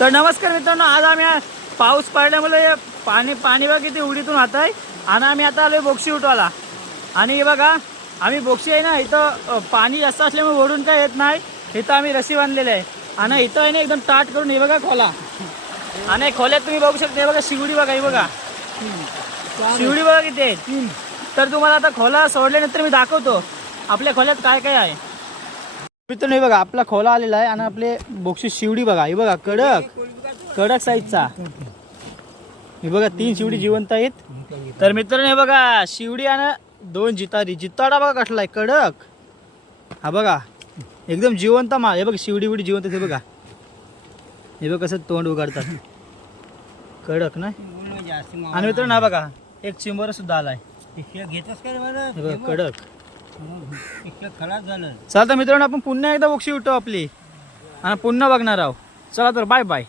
तर नमस्कार मित्रांनो, आज आम्ही पाऊस पडल्यामुळे पाणी बघा किती उडीतून वाहत आहे आणि आम्ही आता आलोय बोक्षी उठवायला. आणि हे बघा आम्ही बोक्षी आहे ना, इथं पाणी जास्त असल्यामुळे ओढून काय येत नाही. इथं आम्ही रशी बांधलेली आहे आणि इथं आहे ना एकदम ताट करून हे बघा खोला. आणि खोल्यात तुम्ही बघू शकता, हे बघा शिवडी बघा, हे बघा शिवडी बघा किती आहे. तर तुम्हाला आता खोला सोडल्यानंतर मी दाखवतो आपल्या खोल्यात काय काय आहे. मित्रांनो हे बघा आपला खोला आलेला आहे आणि आपले बोक्षी शिवडी बघा, हे बघा कडक साईजचा. हे बघा 3 शिवडी जिवंत आहेत. तर मित्रांनो हे बघा शिवडी आणि 2 जिताडा बघा कसला आहे कडक. हा बघा एकदम जिवंत माल. हे बघा शिवडी बिवडी जिवंत. हे बघा हे बघा कसं तोंड उघडतात कडक ना. आणि मित्रांनो हा बघा एक चिंबर सुद्धा आलाय. घेतच काय बरं हे बघा कडक. खराब झालं. चला तर मित्रांनो आपण पुन्हा एकदा बोक्षी उठतो आपली आणि पुन्हा बघणार आहोत. चला तर बाय बाय.